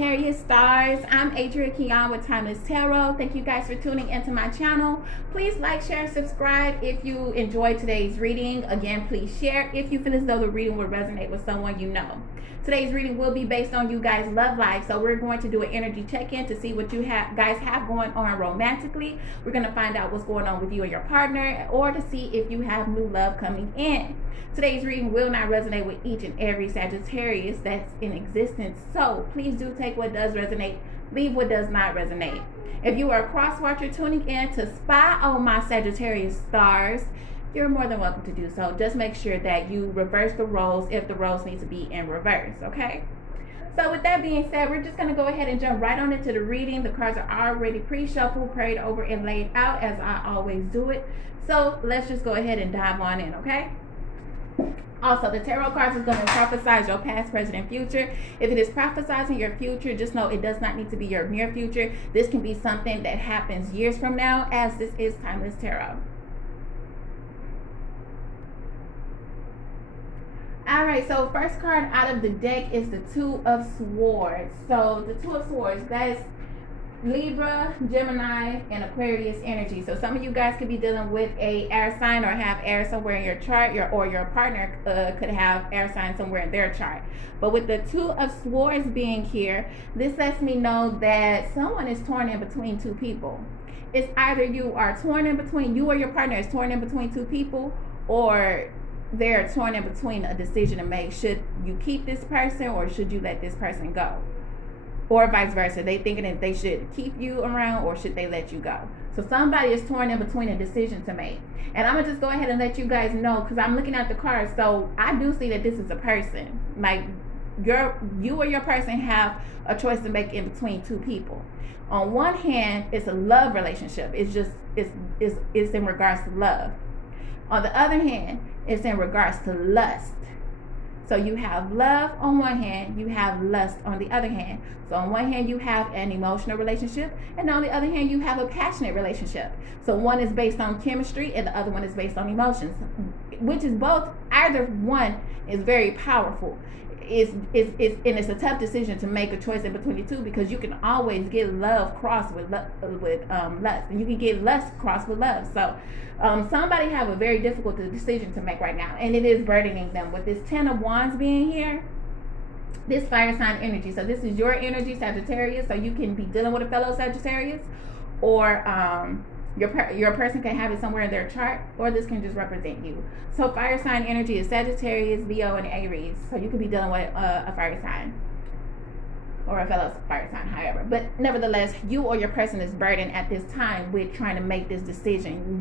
Sagittarius stars. I'm Adria Keon with Timeless Tarot. Thank you guys for tuning into my channel. Please like, share, and subscribe if you enjoyed today's reading. Again, please share if you feel as though the reading will resonate with someone you know. Today's reading will be based on you guys' love life. So we're going to do an energy check-in to see what you guys have going on romantically. We're going to find out what's going on with you and your partner, or to see if you have new love coming in. Today's reading will not resonate with each and every Sagittarius that's in existence. So please do take what does resonate, leave what does not resonate. If you are a cross-watcher tuning in to spy on my Sagittarius stars, you're more than welcome to do so. Just make sure that you reverse the roles if the roles need to be in reverse, okay? So with that being said, we're just going to go ahead and jump right on into the reading. The cards are already pre-shuffled, prayed over, and laid out as I always do it. So let's just go ahead and dive on in, okay? Also, the tarot cards is going to prophesize your past, present, and future. If it is prophesizing your future, just know it does not need to be your near future. This can be something that happens years from now, as this is Timeless Tarot. All right, so first card out of the deck is the Two of Swords. So the Two of Swords, that is Libra, Gemini, and Aquarius energy. So some of you guys could be dealing with a air sign or have air somewhere in your chart, or your partner could have air sign somewhere in their chart. But with the Two of Swords being here, this lets me know that someone is torn in between two people. It's either you are torn in between, you or your partner is torn in between two people, or they're torn in between a decision to make. Should you keep this person or should you let this person go? Or vice versa. They thinking that they should keep you around or should they let you go? So somebody is torn in between a decision to make. And I'm going to just go ahead and let you guys know, because I'm looking at the cards. So I do see that this is a person. Like you or your person have a choice to make in between two people. On one hand, it's a love relationship. It's in regards to love. On the other hand, it's in regards to lust. So you have love on one hand, you have lust on the other hand. So on one hand, you have an emotional relationship, and on the other hand, you have a passionate relationship. So one is based on chemistry, and the other one is based on emotions, which is both, either one is very powerful. And it's a tough decision to make a choice in between the two, because you can always get love crossed with lust, and you can get lust crossed with love. So somebody have a very difficult decision to make right now, and it is burdening them. With this Ten of Wands being here, this fire sign energy. So this is your energy, Sagittarius. So you can be dealing with a fellow Sagittarius, or your person can have it somewhere in their chart, or this can just represent you. So fire sign energy is Sagittarius, Leo, and Aries. So you could be dealing with a fire sign or a fellow fire sign, however. But nevertheless, you or your person is burdened at this time with trying to make this decision.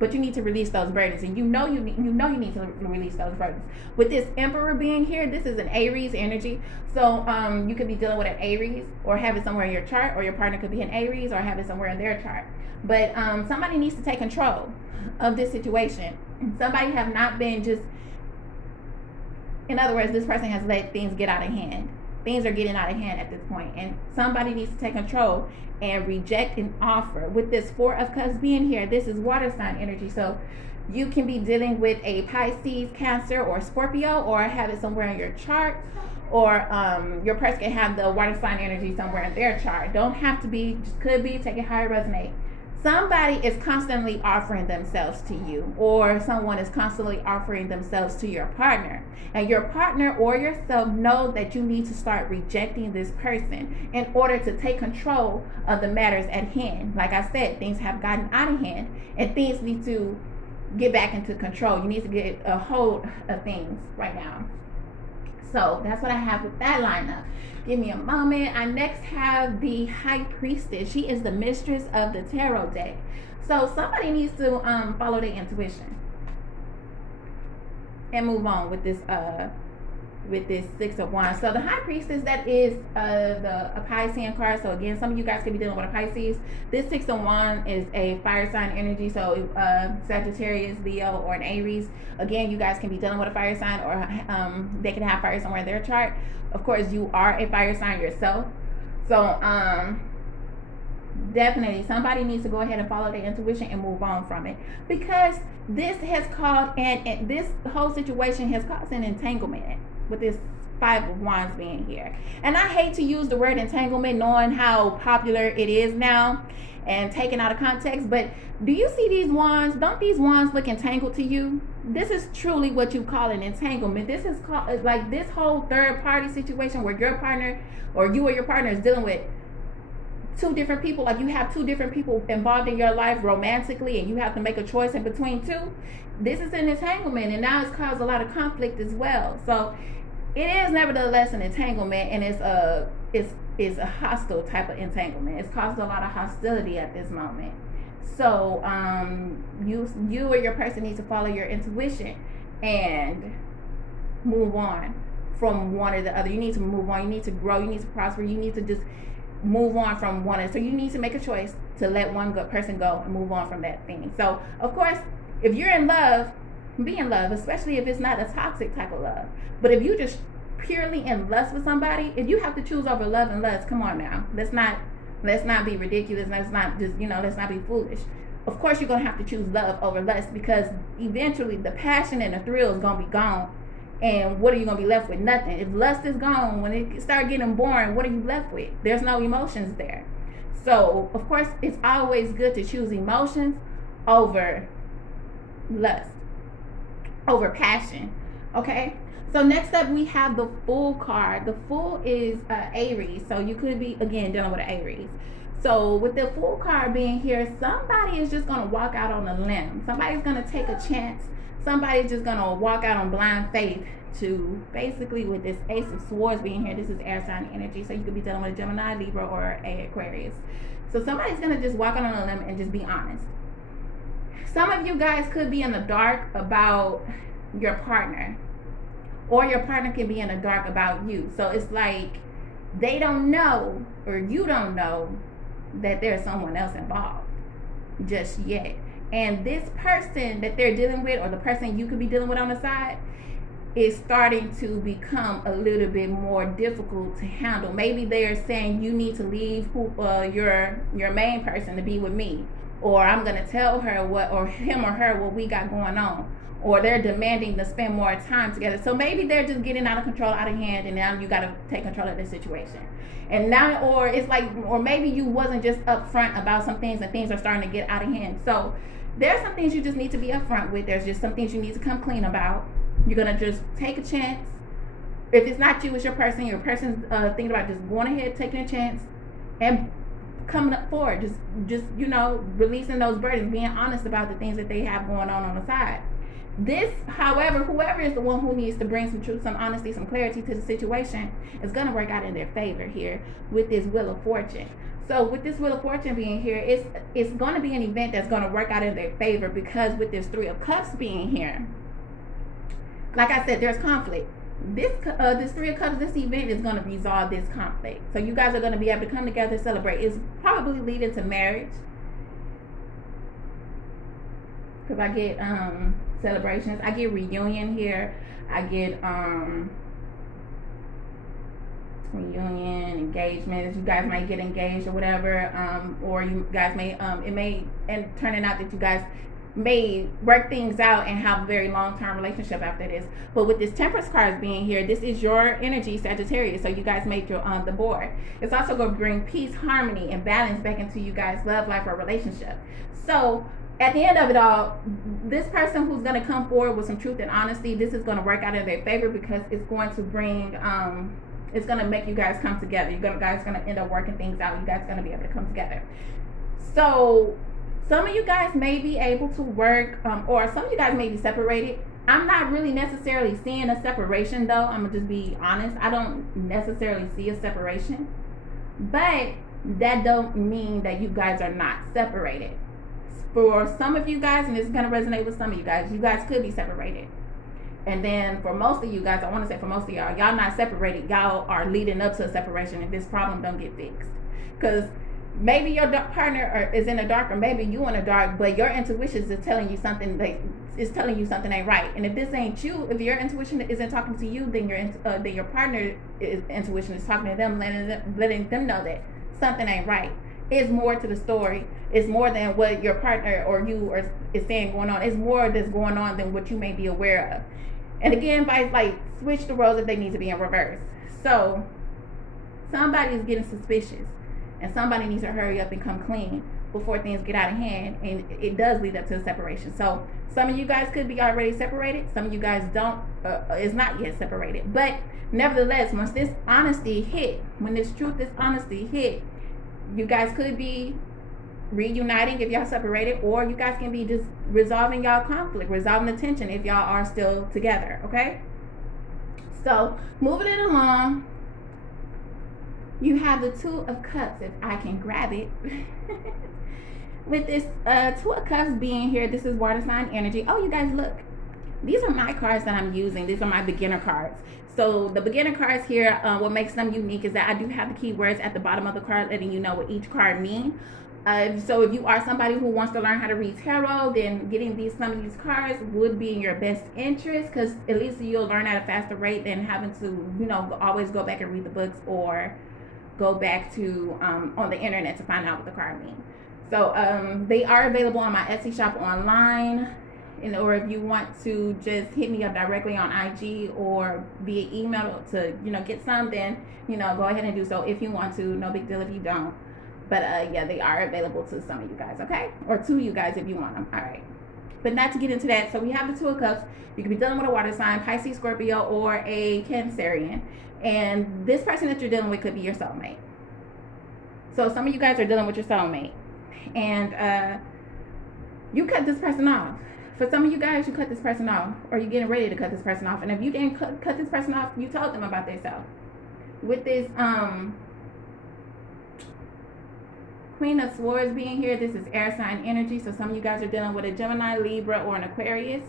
But you need to release those burdens, and you know you need to release those burdens. With this Emperor being here, this is an Aries energy. So you could be dealing with an Aries, or have it somewhere in your chart, or your partner could be an Aries, or have it somewhere in their chart. But somebody needs to take control of this situation. Somebody have not been just, in other words, this person has let things get out of hand. Things are getting out of hand at this point, and somebody needs to take control and reject an offer. With this Four of Cups being here, this is water sign energy. So you can be dealing with a Pisces, Cancer, or Scorpio, or have it somewhere in your chart, or your person can have the water sign energy somewhere in their chart. Don't have to be, just could be, take it how it resonates. Somebody is constantly offering themselves to you, or someone is constantly offering themselves to your partner. And your partner or yourself know that you need to start rejecting this person in order to take control of the matters at hand. Like I said, things have gotten out of hand, and things need to get back into control. You need to get a hold of things right now. So that's what I have with that lineup. Give me a moment. I next have the High Priestess. She is the mistress of the tarot deck. So somebody needs to follow their intuition and move on with this Six of Wands. So the High Priestess, that is a Piscean card. So again, some of you guys could be dealing with a Pisces. This Six of Wands is a fire sign energy. So Sagittarius, Leo, or an Aries. Again, you guys can be dealing with a fire sign, or they can have fire somewhere in their chart. Of course, you are a fire sign yourself. So definitely somebody needs to go ahead and follow their intuition and move on from it, because this has caused, and this whole situation has caused an entanglement with this Five of Wands being here. And I hate to use the word entanglement, knowing how popular it is now and taken out of context, but do you see these wands? Don't these wands look entangled to you? This is truly what you call an entanglement. This is called, like, this whole third party situation where your partner or you or your partner is dealing with two different people. Like, you have two different people involved in your life romantically, and you have to make a choice in between two. This is an entanglement, and now it's caused a lot of conflict as well. So it is nevertheless an entanglement, and it's a hostile type of entanglement. It's caused a lot of hostility at this moment. So you or your person needs to follow your intuition and move on from one or the other. You need to move on. You need to grow. You need to prosper. You need to just move on from one. So you need to make a choice to let one good person go and move on from that thing. So of course, if you're in love, be in love, especially if it's not a toxic type of love. But if you just purely in lust with somebody, if you have to choose over love and lust, come on now. Let's not be ridiculous. Let's not just, let's not be foolish. Of course you're gonna have to choose love over lust, because eventually the passion and the thrill is gonna be gone. And what are you gonna be left with? Nothing. If lust is gone, when it start getting boring, what are you left with? There's no emotions there. So of course it's always good to choose emotions over lust, over passion. Okay, so next up we have the Fool card. The Fool is Aries, so you could be again dealing with an Aries. So with the Fool card being here, somebody is just gonna walk out on a limb. Somebody's gonna take a chance. Somebody's just gonna walk out on blind faith to, basically, with this Ace of Swords being here, this is air sign energy, so you could be dealing with a Gemini, Libra, or a Aquarius. So somebody's gonna just walk out on a limb and just be honest. Some of you guys could be in the dark about your partner, or your partner can be in the dark about you. So it's like they don't know, or you don't know, that there's someone else involved just yet. And this person that they're dealing with, or the person you could be dealing with on the side, is starting to become a little bit more difficult to handle. Maybe they're saying you need to leave your main person to be with me, or I'm gonna tell her what, or him or her, what we got going on, or they're demanding to spend more time together. So maybe they're just getting out of control, out of hand, and now you got to take control of the situation. And now, or it's like, or maybe you wasn't just upfront about some things, and things are starting to get out of hand. So there's some things you just need to be upfront with. There's just some things you need to come clean about. You're gonna just take a chance. If it's not you, it's your person's thinking about just going ahead, taking a chance, and coming up forward. Just releasing those burdens, being honest about the things that they have going on the side. This, however, whoever is the one who needs to bring some truth, some honesty, some clarity to the situation, is going to work out in their favor here with this Wheel of Fortune. So with this Wheel of Fortune being here, it's going to be an event that's going to work out in their favor, because with this Three of Cups being here, like I said, there's conflict. This Three of Cups, this event is going to resolve this conflict. So you guys are going to be able to come together, celebrate. It's probably leading to marriage, because I get celebrations. I get reunion here. I get reunion, engagements. You guys might get engaged or whatever, or you guys may it may end turning out that you guys may work things out and have a very long-term relationship after this. But with this Temperance card being here, this is your energy, Sagittarius. So you guys made your the board. It's also going to bring peace, harmony, and balance back into you guys' love life or relationship. So at the end of it all, this person who's going to come forward with some truth and honesty, this is going to work out in their favor, because it's going to bring it's going to make you guys come together. You guys are going to end up working things out. You guys are going to be able to come together. So some of you guys may be able to work, or some of you guys may be separated. I'm not really necessarily seeing a separation, though. I'm going to just be honest. I don't necessarily see a separation, but that don't mean that you guys are not separated. For some of you guys, and this is going to resonate with some of you guys could be separated. And then for most of you guys, I want to say for most of y'all not separated. Y'all are leading up to a separation if this problem don't get fixed. Because maybe your partner is in the dark, or maybe you in the dark, but your intuition is telling you something ain't right. And if this ain't you, if your intuition isn't talking to you, then your partner's intuition is talking to them, letting them know that something ain't right. It's more to the story. It's more than what your partner or you is saying going on. It's more that's going on than what you may be aware of. And again, like switch the roles if they need to be in reverse. So somebody is getting suspicious, and somebody needs to hurry up and come clean before things get out of hand, and it does lead up to a separation. So some of you guys could be already separated. Some of you guys don't is not yet separated. But nevertheless, once this honesty hit, when this truth, this honesty hit, you guys could be reuniting if y'all separated, or you guys can be just resolving y'all conflict, resolving the tension if y'all are still together. Okay, so moving it along, you have the Two of Cups, if I can grab it. With this Two of Cups being here, this is water sign energy. Oh, you guys, look, these are my cards that I'm using. These are my beginner cards. So the beginner cards here, what makes them unique is that I do have the keywords at the bottom of the card letting you know what each card means. So if you are somebody who wants to learn how to read tarot, then getting some of these cards would be in your best interest, because at least you'll learn at a faster rate than having to, always go back and read the books or go back to on the internet to find out what the card means. So they are available on my Etsy shop online, or if you want to just hit me up directly on IG or via email to get some, then go ahead and do so if you want to. No big deal if you don't. But yeah, they are available to some of you guys, okay? Or to you guys if you want them. All right. But not to get into that. So we have the Two of Cups. You could be dealing with a water sign, Pisces, Scorpio, or a Cancerian. And this person that you're dealing with could be your soulmate. So some of you guys are dealing with your soulmate. And you cut this person off. For some of you guys, you cut this person off, or you're getting ready to cut this person off. And if you didn't cut this person off, you told them about themselves. With this Queen of Swords being here, this is air sign energy. So some of you guys are dealing with a Gemini, Libra, or an Aquarius.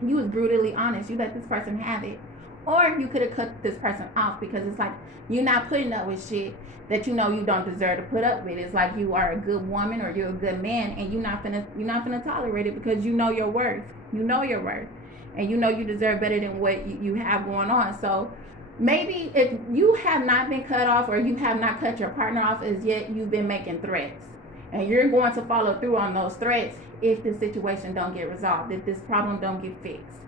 You was brutally honest. You let this person have it. Or you could have cut this person off because it's like you're not putting up with shit that you don't deserve to put up with. It's like you are a good woman or you're a good man, and you're not gonna tolerate it because you know your worth. You know your worth, and you deserve better than what you have going on. So maybe if you have not been cut off, or you have not cut your partner off as yet, you've been making threats, and you're going to follow through on those threats if the situation don't get resolved, if this problem don't get fixed.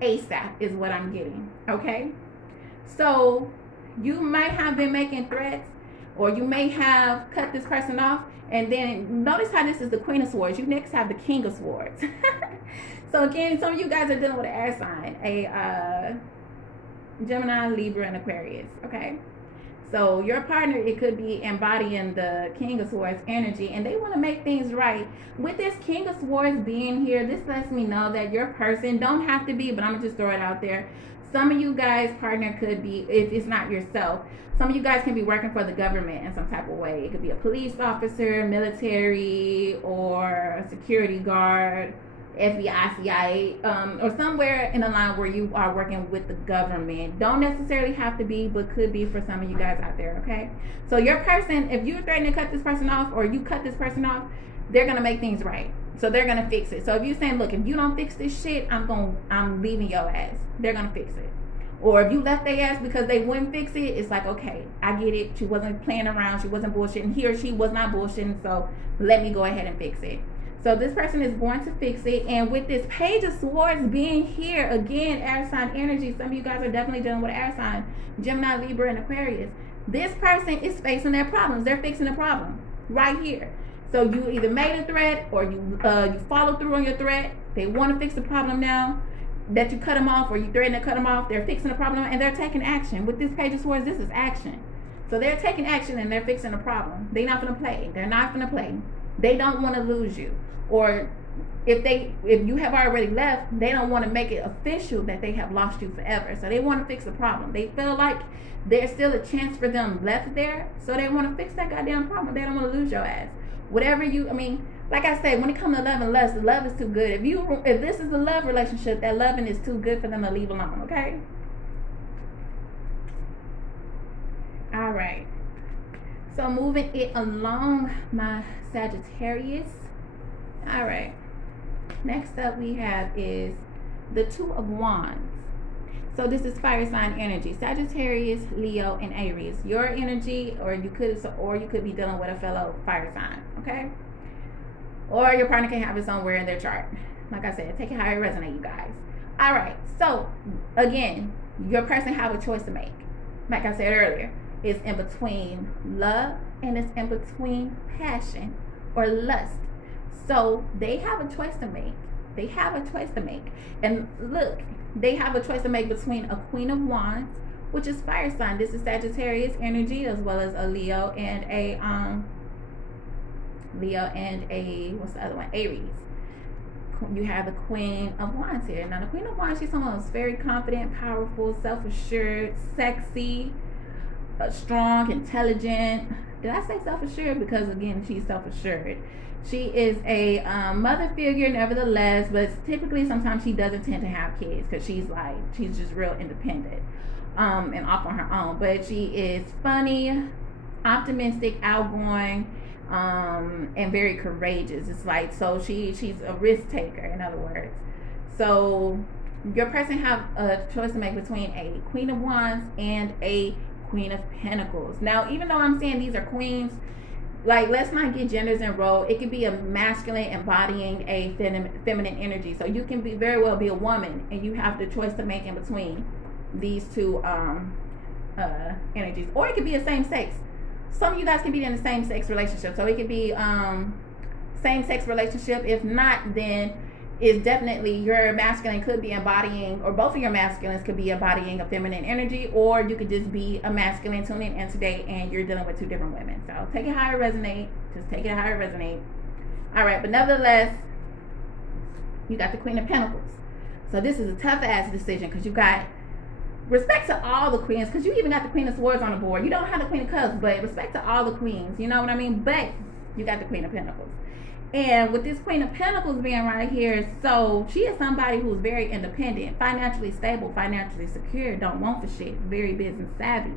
ASAP is what I'm getting. Okay, so you might have been making threats, or you may have cut this person off, and then notice how this is the Queen of Swords. You next have the King of Swords. So again, some of you guys are dealing with an air sign, a Gemini, Libra, and Aquarius. Okay, so your partner, it could be embodying the King of Swords energy, and they want to make things right. With this King of Swords being here, this lets me know that your person don't have to be, but I'm gonna just throw it out there. Some of you guys' partner could be, if it's not yourself, some of you guys can be working for the government in some type of way. It could be a police officer, military, or a security guard, FBI, CIA, or somewhere in the line where you are working with the government. Don't necessarily have to be, but could be for some of you guys out there, okay? So your person, if you're threatening to cut this person off, or you cut this person off, they're going to make things right. So they're going to fix it. So if you're saying, look, if you don't fix this shit, I'm leaving your ass. They're going to fix it. Or if you left their ass because they wouldn't fix it, it's like, okay, I get it. She wasn't playing around. She wasn't bullshitting. He or she was not bullshitting. So let me go ahead and fix it. So this person is going to fix it. And with this Page of Swords being here, again, air sign energy. Some of you guys are definitely dealing with air sign, Gemini, Libra, and Aquarius. This person is facing their problems. They're fixing the problem right here. So you either made a threat, or you follow through on your threat. They want to fix the problem now that you cut them off, or you threaten to cut them off. They're fixing the problem, and they're taking action. With this Page of Swords, this is action. So they're taking action, and they're fixing the problem. They're not going to play. They're not going to play. They don't want to lose you. Or if you have already left, they don't want to make it official that they have lost you forever. So they want to fix the problem. They feel like there's still a chance for them left there. So they want to fix that goddamn problem. They don't want to lose your ass. Whatever like I say, when it comes to love and lust, the love is too good. If this is a love relationship, that loving is too good for them to leave alone, okay? All right. So moving it along, my Sagittarius. All right. Next up we have is the Two of Wands. So this is fire sign energy. Sagittarius, Leo, and Aries. Your energy, or you could be dealing with a fellow fire sign, okay? Or your partner can have it somewhere in their chart. Like I said, take it how it resonates, you guys. All right. So again, your person have a choice to make. Like I said earlier, it's in between love and it's in between passion or lust. So they have a choice to make. They have a choice to make. And look, they have a choice to make between a Queen of Wands, which is fire sign. This is Sagittarius energy, as well as a Leo and a what's the other one? Aries. You have the Queen of Wands here. Now the Queen of Wands, she's someone who's very confident, powerful, self-assured, sexy, strong, intelligent. Did I say self-assured? Because again, she's self-assured. She is a mother figure, nevertheless, but typically sometimes she doesn't tend to have kids because she's just real independent and off on her own. But she is funny, optimistic, outgoing, and very courageous. It's like, so she's a risk taker, in other words. So your person have a choice to make between a Queen of Wands and a Queen of Pentacles. Now, even though I'm saying these are queens, like, let's not get genders enrolled. It could be a masculine embodying a feminine energy. So you can very well be a woman and you have the choice to make in between these two energies. Or it could be a same sex. Some of you guys can be in the same sex relationship. So it could be same sex relationship. If not, then it's definitely your masculine could be embodying, or both of your masculines could be embodying a feminine energy, or you could just be a masculine tuning in today and you're dealing with two different women. So take it how it resonate. Just take it how it resonate. All right, but nevertheless, you got the Queen of Pentacles. So this is a tough ass decision because you got respect to all the queens, because you even got the Queen of Swords on the board. You don't have the Queen of Cups, but respect to all the queens. You know what I mean? But you got the Queen of Pentacles. And with this Queen of Pentacles being right here, so she is somebody who's very independent, financially stable, financially secure, don't want the shit, very business savvy,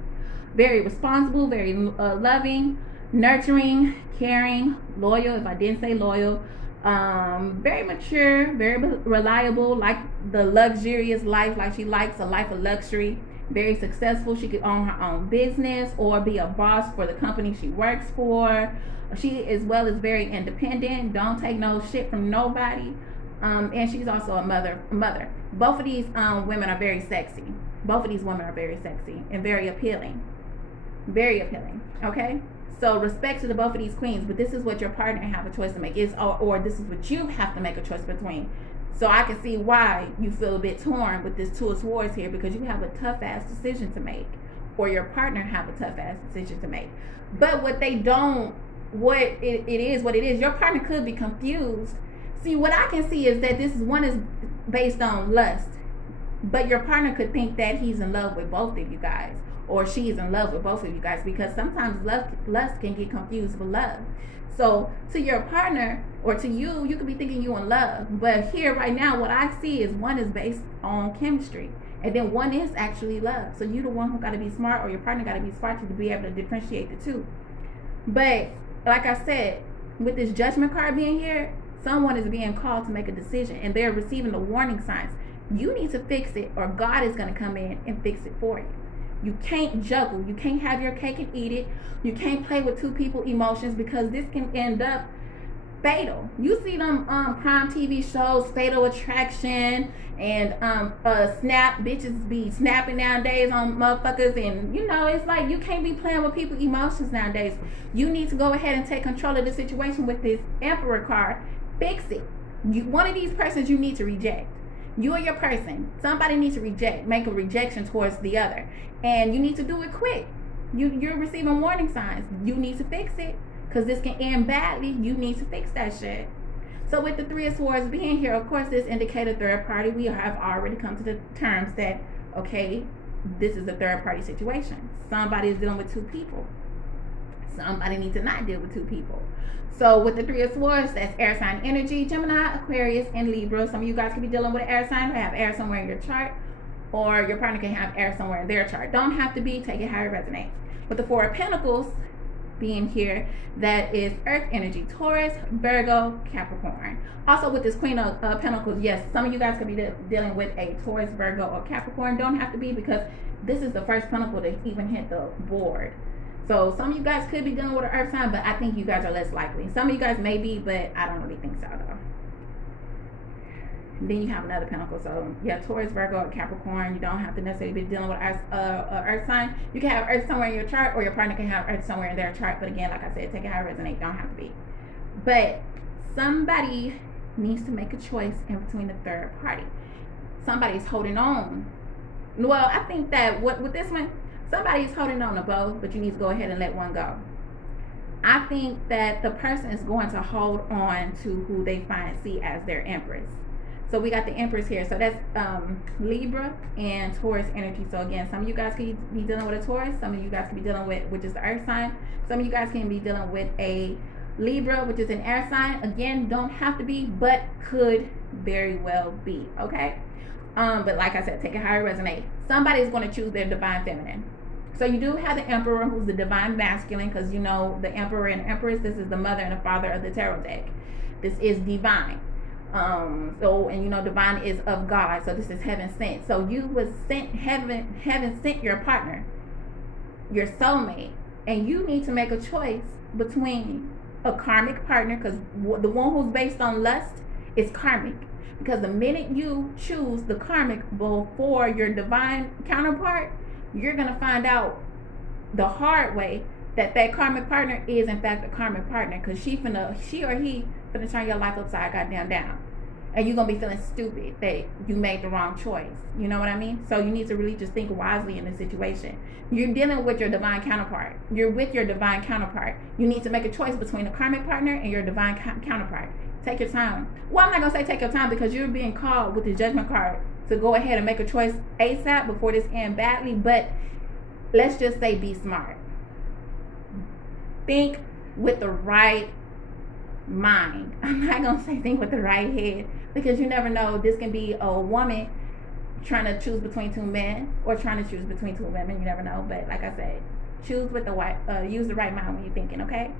very responsible, very loving, nurturing, caring, loyal, if I didn't say loyal, very mature, very reliable, like the luxurious life, like she likes a life of luxury, very successful. She could own her own business or be a boss for the company she works for. She as well is very independent, don't take no shit from nobody, and she's also a mother. Both of these women are very sexy. Both of these women are very sexy and very appealing. Okay, so respect to the both of these queens, but this is what your partner have a choice to make, or this is what you have to make a choice between. So I can see why you feel a bit torn with this Two of Swords here, because you have a tough ass decision to make, or your partner have a tough ass decision to make. But what they don't, what it is, your partner could be confused. See, what I can see is that one is based on lust, but your partner could think that he's in love with both of you guys, or she's in love with both of you guys, because sometimes lust can get confused with love. So to your partner or to you, you could be thinking you in love, but here right now what I see is one is based on chemistry, and then one is actually love. So you the one who got to be smart, or your partner got to be smart to be able to differentiate the two. But like I said, with this Judgment card being here, someone is being called to make a decision, and they're receiving the warning signs. You need to fix it, or God is going to come in and fix it for you. You can't juggle. You can't have your cake and eat it. You can't play with two people's emotions, because this can end up fatal. You see them crime TV shows, Fatal Attraction, and Snap. Bitches be snapping nowadays on motherfuckers, and you know, it's like you can't be playing with people's emotions nowadays. You need to go ahead and take control of the situation with this Emperor card. Fix it. One of these persons you need to reject. You or your person, somebody needs to reject, make a rejection towards the other, and you need to do it quick. You're receiving warning signs. You need to fix it, because this can end badly. You need to fix that shit. So with the Three of Swords being here, of course, this indicates a third party. We have already come to the terms that, okay, this is a third party situation. Somebody is dealing with two people. Somebody needs to not deal with two people. So with the Three of Swords, that's air sign energy, Gemini, Aquarius, and Libra. Some of you guys could be dealing with an air sign, or have air somewhere in your chart, or your partner can have air somewhere in their chart. Don't have to be, take it how it resonates. With the Four of Pentacles being here, that is earth energy, Taurus, Virgo, Capricorn. Also with this Queen of Pentacles, yes, some of you guys could be dealing with a Taurus, Virgo, or Capricorn. Don't have to be, because this is the first pentacle to even hit the board. So some of you guys could be dealing with an earth sign, but I think you guys are less likely. Some of you guys may be, but I don't really think so though. then you have another pentacle. So yeah, Taurus, Virgo, Capricorn. You don't have to necessarily be dealing with earth sign. You can have earth somewhere in your chart, or your partner can have earth somewhere in their chart. But again, like I said, take it how it resonates. Don't have to be. But somebody needs to make a choice in between the third party. Somebody's holding on. Well, I think that with this one, somebody's holding on to both, but you need to go ahead and let one go. I think that the person is going to hold on to who they see as their empress. So we got the empress here. So that's Libra and Taurus energy. So again, some of you guys can be dealing with a Taurus. Some of you guys can be dealing with, which is the earth sign. Some of you guys can be dealing with a Libra, which is an air sign. Again, don't have to be, but could very well be. Okay. But like I said, take it how it resonates. Somebody's going to choose their divine feminine. So you do have the emperor, who's the divine masculine, because you know the emperor and empress, this is the mother and the father of the tarot deck. This is divine. And you know divine is of God, so this is heaven sent. So you was sent, heaven sent your partner, your soulmate, and you need to make a choice between a karmic partner, because the one who's based on lust is karmic. Because the minute you choose the karmic before your divine counterpart, you're going to find out the hard way that karmic partner is in fact a karmic partner, because she or he finna turn your life upside goddamn down, and you're gonna be feeling stupid that you made the wrong choice. You know what I mean? So you need to really just think wisely in this situation. You're dealing with your divine counterpart. You're with your divine counterpart. You need to make a choice between a karmic partner and your divine counterpart. Take your time. Well, I'm not gonna say take your time, because you're being called with the judgment card to go ahead and make a choice ASAP before this ends badly. But let's just say be smart. Think with the right mind. I'm not gonna say think with the right head, because you never know. This can be a woman trying to choose between two men, or trying to choose between two women. You never know. But like I said, choose with the use the right mind when you're thinking. Okay.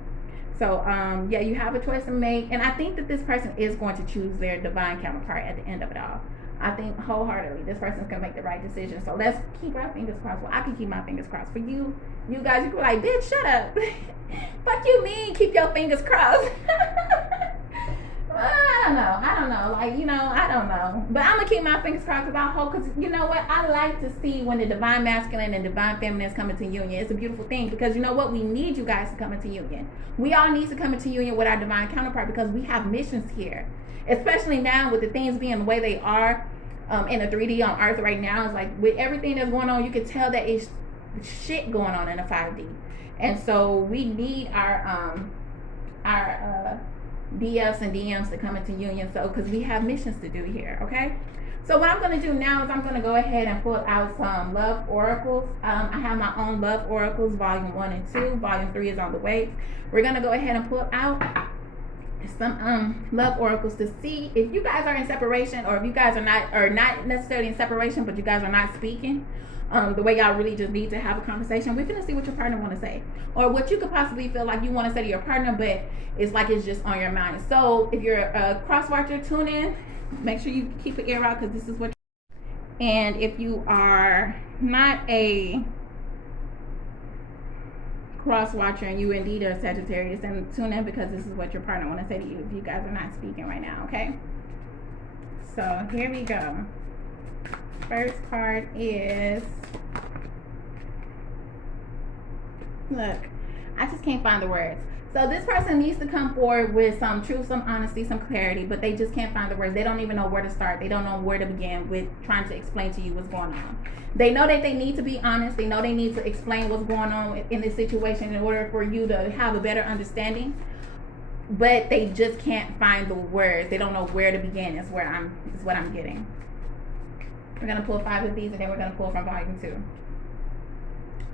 So yeah, you have a choice to make, and I think that this person is going to choose their divine counterpart at the end of it all. I think wholeheartedly this person's gonna make the right decision. So let's keep our fingers crossed. Well, I can keep my fingers crossed for you. You guys, you can be like, bitch, shut up. Fuck you mean, keep your fingers crossed. I don't know. Like, you know, I don't know. But I'm gonna keep my fingers crossed, because I hope, because you know what? I like to see when the divine masculine and divine feminine is coming to union. It's a beautiful thing, because you know what? We need you guys to come into union. We all need to come into union with our divine counterpart, because we have missions here. Especially now with the things being the way they are in the 3D on Earth right now. It's like with everything that's going on, you can tell that it's shit going on in the 5D. And so we need our DFs and DMs to come into union, so because we have missions to do here. Okay, so what I'm going to do now is I'm going to go ahead and pull out some love oracles. I have my own love oracles, volume 1 and 2. Volume 3 is on the way. We're going to go ahead and pull out some love oracles to see if you guys are in separation, or if you guys are not necessarily in separation, but you guys are not speaking the way y'all really just need to have a conversation. We're gonna see what your partner want to say, or what you could possibly feel like you want to say to your partner, but it's like it's just on your mind. So if you're a cross watcher, tune in. Make sure you keep an ear out, because this is what. And if you are not a cross watcher and you indeed are Sagittarius, then tune in, because this is what your partner want to say to you if you guys are not speaking right now. Okay, so here we go. First card is, look, I just can't find the words. So this person needs to come forward with some truth, some honesty, some clarity, but they just can't find the words. They don't even know where to start. They don't know where to begin with trying to explain to you what's going on. They know that they need to be honest. They know they need to explain what's going on in this situation in order for you to have a better understanding, but they just can't find the words. They don't know where to begin. Is what I'm getting. We're going to pull 5 of these, and then we're going to pull from volume 2.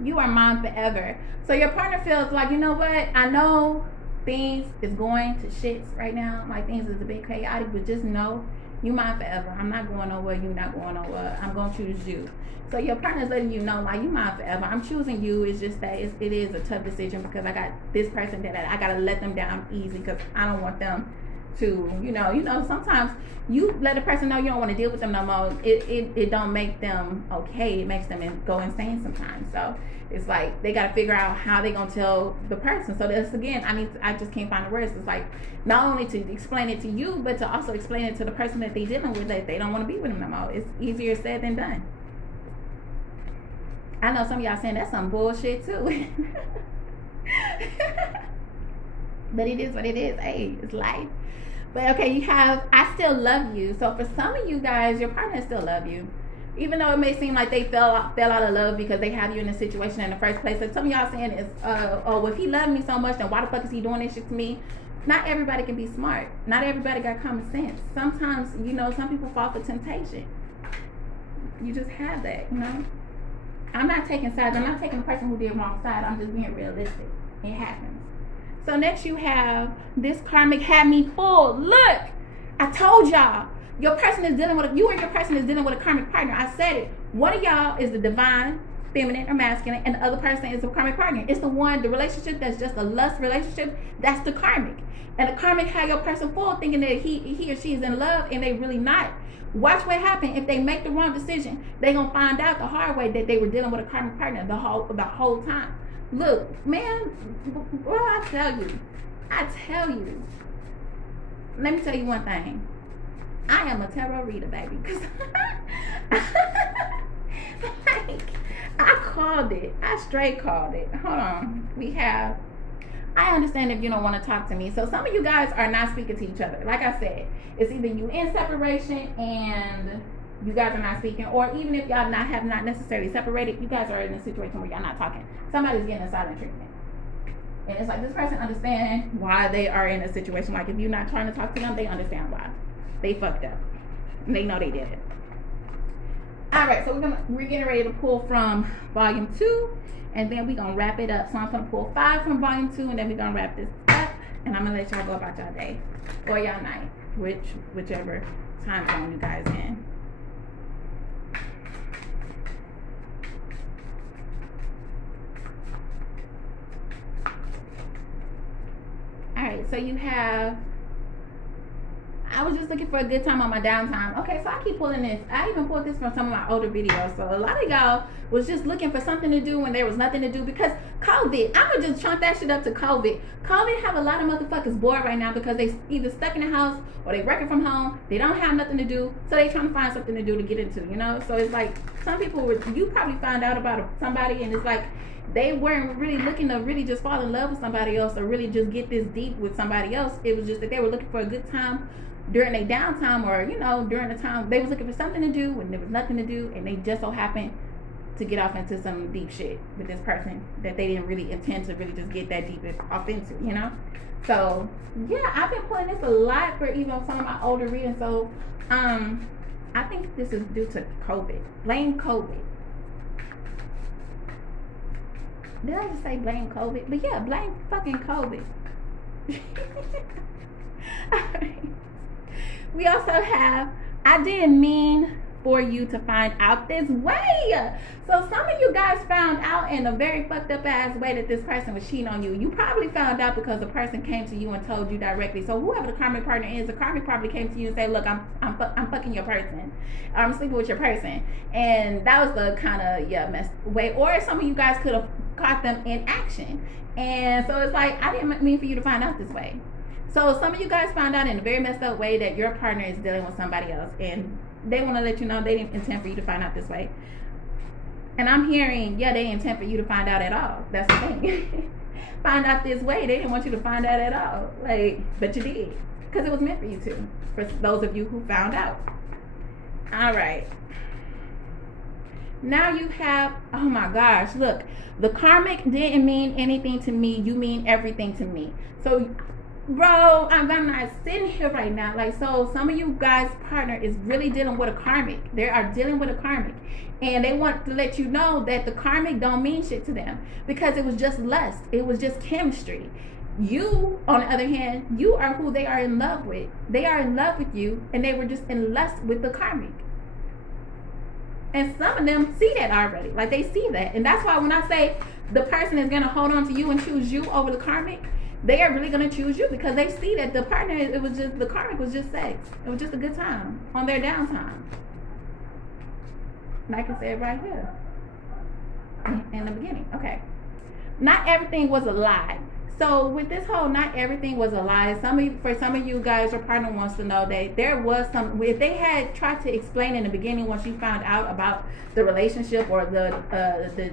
You are mine forever. So your partner feels like, you know what? I know things is going to shits right now. Like, things is a bit chaotic, but just know you mine forever. I'm not going nowhere. You're not going nowhere. I'm going to choose you. So your partner's letting you know, like, you mine forever. I'm choosing you. It's just that it is a tough decision, because I got this person that I got to let them down easy, because I don't want them to, you know, sometimes you let a person know you don't want to deal with them no more. It don't make them okay. It makes them go insane sometimes. So it's like they got to figure out how they gonna tell the person. So that's, again, I just can't find the words. It's like not only to explain it to you, but to also explain it to the person that they dealing with, that they don't want to be with them no more. It's easier said than done. I know some of y'all saying that's some bullshit too. But it is what it is. Hey, it's life. But okay, you have I still love you. So for some of you guys, your partner still love you, even though it may seem like they fell out of love because they have you in a situation in the first place. Like some of y'all saying is, oh, well, if he loved me so much, then why the fuck is he doing this shit to me? Not everybody can be smart. Not everybody got common sense. Sometimes, you know, some people fall for temptation. You just have that, you know. I'm not taking sides. I'm not taking the person who did wrong side. I'm just being realistic. It happens. So next you have, this karmic had me full. Look, I told y'all, your person is dealing with, you and your person is dealing with a karmic partner. I said it. One of y'all is the divine, feminine or masculine, and the other person is a karmic partner. It's the one, the relationship that's just a lust relationship, that's the karmic. And the karmic had your person full thinking that he or she is in love, and they really not. Watch what happens if they make the wrong decision. They gonna find out the hard way that they were dealing with a karmic partner the whole time. Look, man, bro, I tell you. Let me tell you one thing. I am a tarot reader, baby. Cause like, I called it. I straight called it. Hold on. I understand if you don't want to talk to me. So some of you guys are not speaking to each other. Like I said, it's either you in separation and you guys are not speaking, or even if y'all have not necessarily separated, you guys are in a situation where y'all not talking. Somebody's getting a silent treatment. And it's like this person understands why they are in a situation. Like if you're not trying to talk to them, they understand why. They fucked up. And they know they did it. Alright, so we're getting ready to pull from volume 2. And then we're going to wrap it up. So I'm going to pull 5 from volume 2. And then we're going to wrap this up. And I'm going to let y'all go about y'all day. Or y'all night. Whichever time zone you guys in. Alright, so you have, I was just looking for a good time on my downtime. Okay, so I keep pulling this. I even pulled this from some of my older videos. So a lot of y'all was just looking for something to do when there was nothing to do because COVID. I'm gonna just chunk that shit up to COVID. COVID have a lot of motherfuckers bored right now because they either stuck in the house or they working from home. They don't have nothing to do, so they trying to find something to do to get into, you know? So it's like some people you probably found out about somebody and it's like they weren't really looking to really just fall in love with somebody else or really just get this deep with somebody else. It was just that they were looking for a good time during their downtime, or you know, during the time they was looking for something to do when there was nothing to do, and they just so happened to get off into some deep shit with this person that they didn't really intend to really just get that deep off into, you know? So yeah, I've been pulling this a lot for even some of my older readings. So I think this is due to COVID. Blame COVID. Did I just say blame COVID? But yeah, blame fucking COVID. Alright. We also have, I didn't mean for you to find out this way. So some of you guys found out in a very fucked up ass way that this person was cheating on you. You probably found out because the person came to you and told you directly. So whoever the karmic partner is, the karmic probably came to you and said, look, I'm fucking your person. I'm sleeping with your person. And that was the kind of, messed way. Or some of you guys could have caught them in action. And so it's like, I didn't mean for you to find out this way. So some of you guys found out in a very messed up way that your partner is dealing with somebody else. And they want to let you know they didn't intend for you to find out this way. And I'm hearing, they didn't intend for you to find out at all. That's the thing. Find out this way. They didn't want you to find out at all. But you did. Because it was meant for you to. For those of you who found out. All right. Now you have, oh my gosh, look. The karmic didn't mean anything to me. You mean everything to me. So, bro, I'm not sitting here right now. So some of you guys' partner is really dealing with a karmic. They are dealing with a karmic. And they want to let you know that the karmic don't mean shit to them. Because it was just lust. It was just chemistry. You, on the other hand, you are who they are in love with. They are in love with you. And they were just in lust with the karmic. And some of them see that already. They see that. And that's why when I say the person is going to hold on to you and choose you over the karmic, they are really going to choose you because they see that the partner, it was just, the karmic was just sex. It was just a good time on their downtime. Like I said right here in the beginning. Okay. Not everything was a lie. So with this whole not everything was a lie, for some of you guys, your partner wants to know that there was some, if they had tried to explain in the beginning once you found out about the relationship or the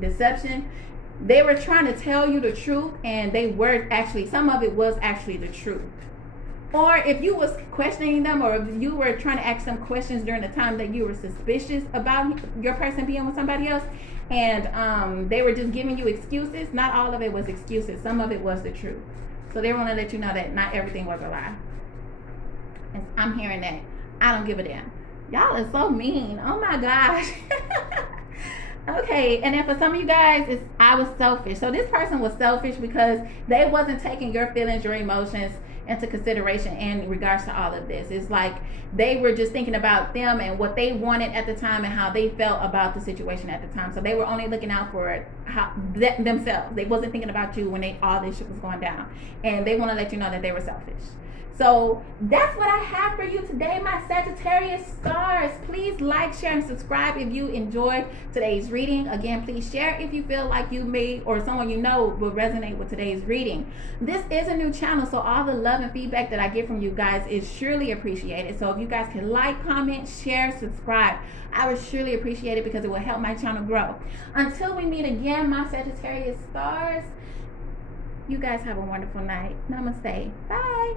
deception, they were trying to tell you the truth, and they were actually, some of it was actually the truth. Or if you was questioning them, or if you were trying to ask them questions during the time that you were suspicious about your person being with somebody else, and they were just giving you excuses, not all of it was excuses. Some of it was the truth. So they want to let you know that not everything was a lie. And I'm hearing that. I don't give a damn. Y'all are so mean. Oh my gosh. Okay, and then for some of you guys, I was selfish. So this person was selfish because they wasn't taking your feelings, your emotions into consideration in regards to all of this. It's like they were just thinking about them and what they wanted at the time and how they felt about the situation at the time. So they were only looking out for themselves. They wasn't thinking about you when all this shit was going down. And they want to let you know that they were selfish. So that's what I have for you today, my Sagittarius stars. Please like, share, and subscribe if you enjoyed today's reading. Again, please share if you feel like you may or someone you know will resonate with today's reading. This is a new channel, so all the love and feedback that I get from you guys is surely appreciated. So if you guys can like, comment, share, subscribe, I would surely appreciate it because it will help my channel grow. Until we meet again, my Sagittarius stars, you guys have a wonderful night. Namaste. Bye.